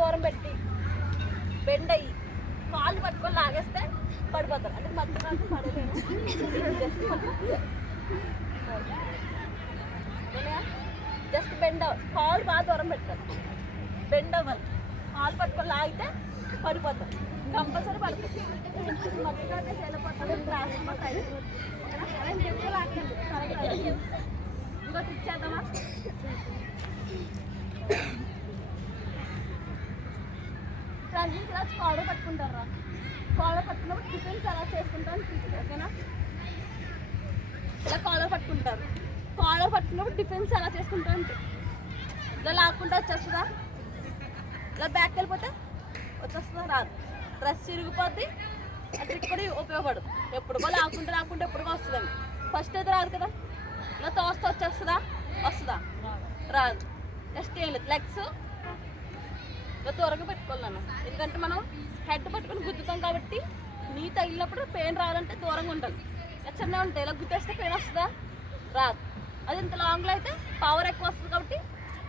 దూరం పెట్టి బెండ్ అయ్యి కాళ్ళు పట్టుకొని లాగేస్తే పడిపోతారు. అంటే మధ్య పడలేను. జస్ట్ బెండ్ అవ్వాలి, కాళ్ళు బాగా దూరం పెట్టాలి, బెండ్ అవ్వాలి, కాళ్ళు పట్టుకొని లాగితే పడిపోతారు, కంపల్సరీ పడిపోతుంది. మధ్యలోనే వెళ్ళిపోతారు. ఇంకోటి ఇచ్చేద్దామా? రన్నింగ్ క్లాస్ కాలర్ పట్టుకుంటారా? కాలర్ పట్టుకున్నప్పుడు డిఫెన్స్ ఎలా చేసుకుంటాను, ఓకేనా? ఇలా కాలర్ పట్టుకుంటారు. కాలర్ పట్టుకున్నప్పుడు డిఫెన్స్ ఎలా చేసుకుంటాను, ఇలా లాక్కుంటే వచ్చేస్తుందా? ఇలా బ్యాక్ వెళ్ళిపోతే వచ్చేస్తుందా? రాదు. డ్రెస్ చిరిగిపోద్ది. ఆ ట్రిక్ కూడా ఉపయోగపడదు. ఎప్పుడుకో లాక్కుంటే ఎప్పుడుకో వస్తుందండి. ఫస్ట్ అయితే రాదు కదా. ఇలా తోస్తే వచ్చేస్తుందా? వస్తుందా? రాదు. నెక్స్ట్ ఏం లేదు, లెగ్స్ ఇలా దూరంగా పెట్టుకోవాలి నన్ను. ఎందుకంటే మనం హెడ్ పట్టుకొని గుద్దుతాం కాబట్టి నీ తగిలినప్పుడు పెయిన్ రావాలంటే దూరంగా ఉండాలి. చిన్నగా ఉంటాయి. ఇలా గుద్దేస్తే పెయిన్ వస్తుందా? రాదు. అది ఇంత లాంగ్లో అయితే పవర్ ఎక్కువ వస్తుంది కాబట్టి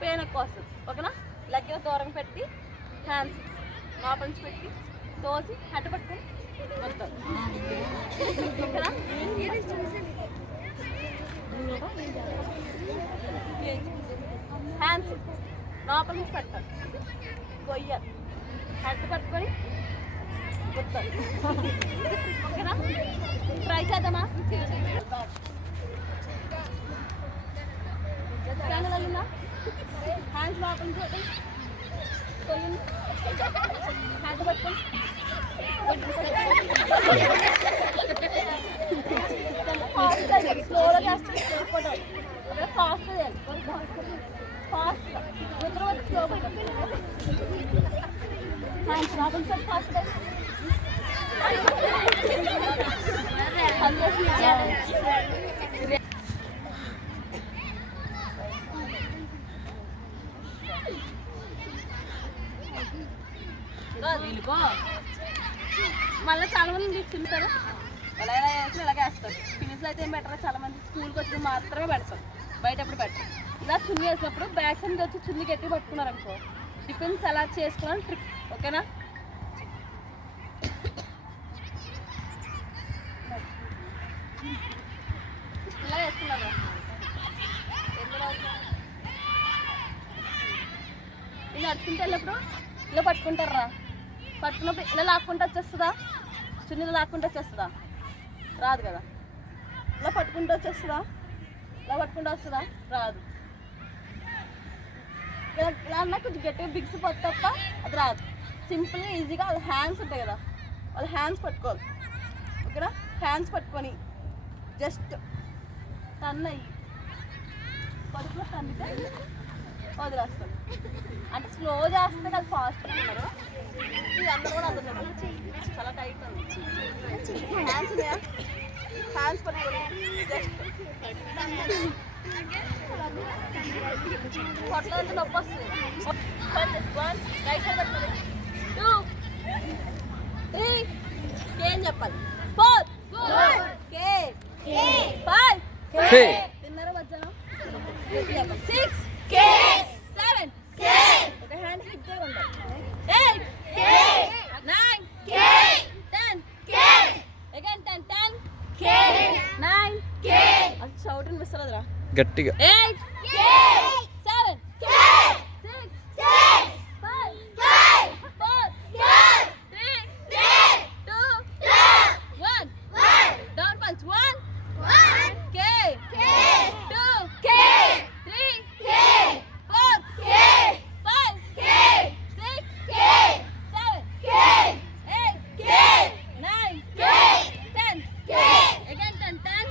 పెయిన్ ఎక్కువ వస్తుంది, ఓకేనా? లెగ్ దూరంగా పెట్టి హ్యాండ్స్ లోపల నుంచి పెట్టి తోసి హెడ్ పట్టుకొని వస్తారు, ఓకేనా? హ్యాండ్స్ లోపల నుంచి పెట్టాలి, కొయ్యాలి, హెడ్ పట్టుకొని వస్తారు, ఓకేనా? ట్రై చేద్దామా? హ్యాండ్స్ లోపల నుంచి కొయ్యండి, హెడ్ పట్టుకొని స్లోగా చేస్తే ఫాస్ట్ చేయాలి, ఫాస్ట్గా స్లో హ్యాండ్స్ లోపల నుంచి ఫాస్ట్ మళ్ళీ చాలా మంది తింటారు. ఎలా వేసి ఇలాగే వేస్తారు. ఫినిష్లో అయితే ఏం పెట్టరు. చాలా మంది స్కూల్కి వచ్చి మాత్రమే పెడతారు, బయట ఎప్పుడు పెట్టరు. ఇలా చున్నీ వేసినప్పుడు బ్యాక్ సైడ్ వచ్చి చున్నీ గట్టి పట్టుకున్నారు అనుకో, డిఫెన్స్ ఎలా చేసుకోవాలని ట్రిక్, ఓకేనా? ఇలా వేసుకున్నారు. ఇలా నడుచుకుంటే వెళ్ళినప్పుడు ఇలా పట్టుకుంటారా? పట్టుకున్నప్పుడు ఇలా లాక్కుంటూ వచ్చేస్తుందా? చున్నీలో లాక్కుంటూ వచ్చేస్తుందా? రాదు కదా. ఇలా పట్టుకుంటూ వచ్చేస్తుందా? ఇలా పట్టుకుంటూ వస్తుందా? రాదు. ఇలా ఇలా అన్నా కొంచెం గట్టిగా బిగిసిపోతే తప్ప అది రాదు. సింపుల్గా ఈజీగా వాళ్ళ హ్యాండ్స్ ఉంటాయి కదా, వాళ్ళ హ్యాండ్స్ పట్టుకోవాలి, ఓకేనా? హ్యాండ్స్ పట్టుకొని జస్ట్ టన్ అయ్యి పడుకున్న టన్నితే వదిలేస్తాను. అంటే స్లో చేస్తే కదా ఫాస్ట్ ఉన్నారు. ఇది అందరూ కూడా అందుతున్నారు. చాలా టైట్ ఉంది. హ్యాండ్స్ ఉన్నాయా? హ్యాండ్స్ పట్టుకొని జస్ట్ పొట్టలో ఎంత నొప్పి వస్తుంది. 1 రైట్ హ్యాండ్ పట్టుకోండి. 2 3 ఏం చెప్పాలి? 4 5 తిన్నారా మధ్యాహ్నం? 6 7 ఒక హ్యాండ్ హిట్గా ఉండాలి. 8 9 10 అగైన్ 10 9 అది షౌట్ మిస్ అవ్వదురా గట్టిగా. 8 7 6 5 4 3 2 1 down punch. 1 K 2 K 3 K 4 K 5 K 6 K 7 K 8 K 9 K 10 K again 10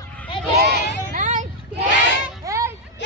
9 K 8 K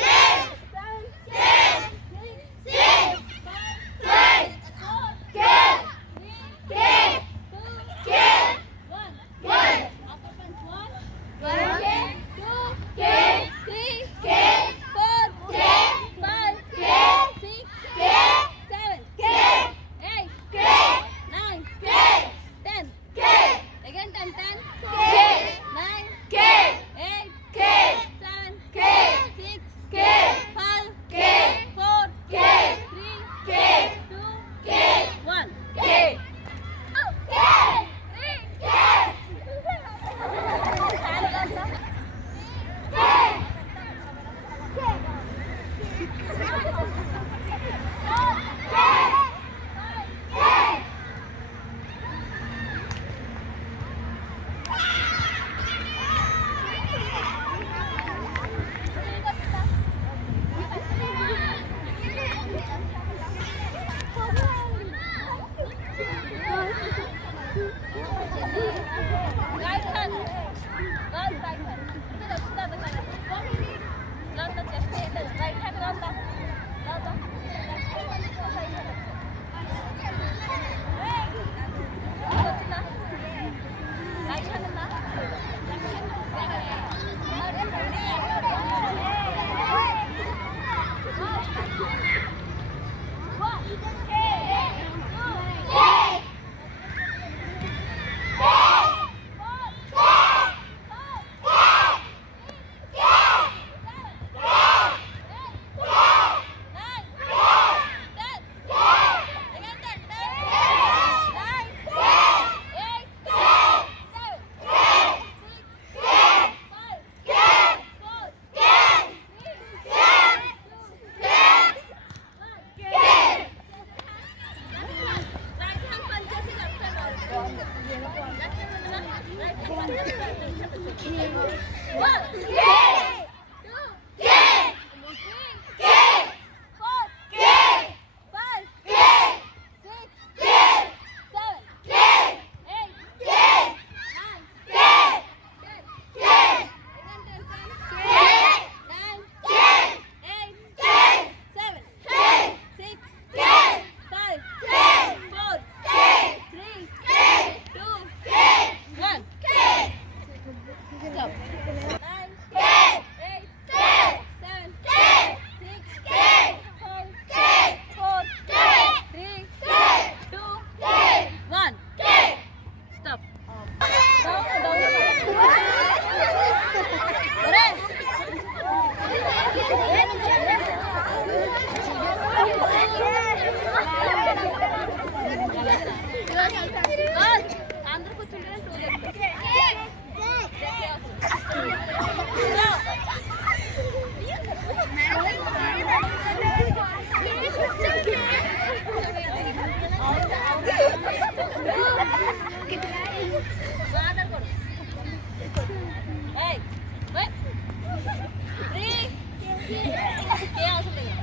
ఏ అవసరం లేదు.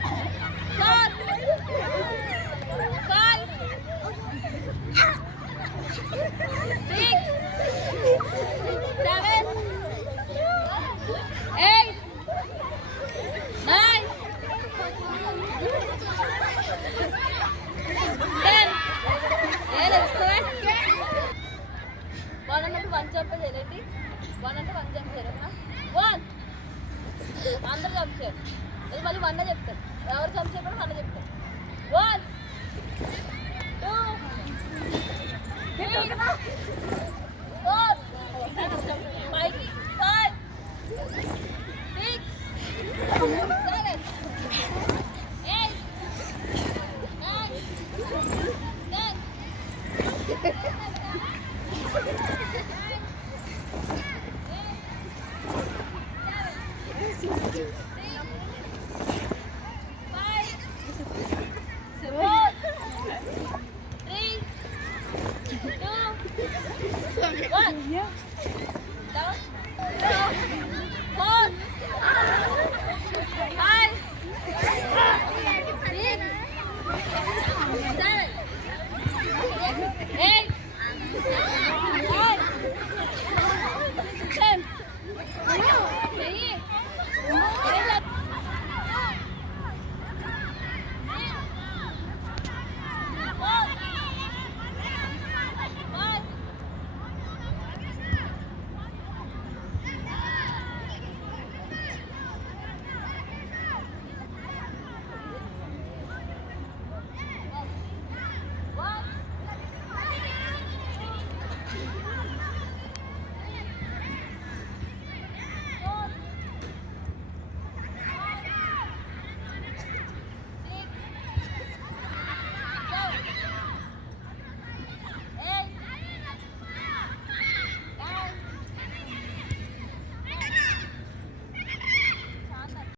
Four five six seven eight nine 10. One అన్నప్పుడు వన్ జంప్ చేయండి. వన్ అంటే వన్ జంప్ చేయరా? One అందరూ jump చేయరు. ఇది మళ్ళీ వన్ చెప్తారు. ఎవరు జంప్ చేయకుండా వన్ చెప్తారు. 1 2 3 4 5 5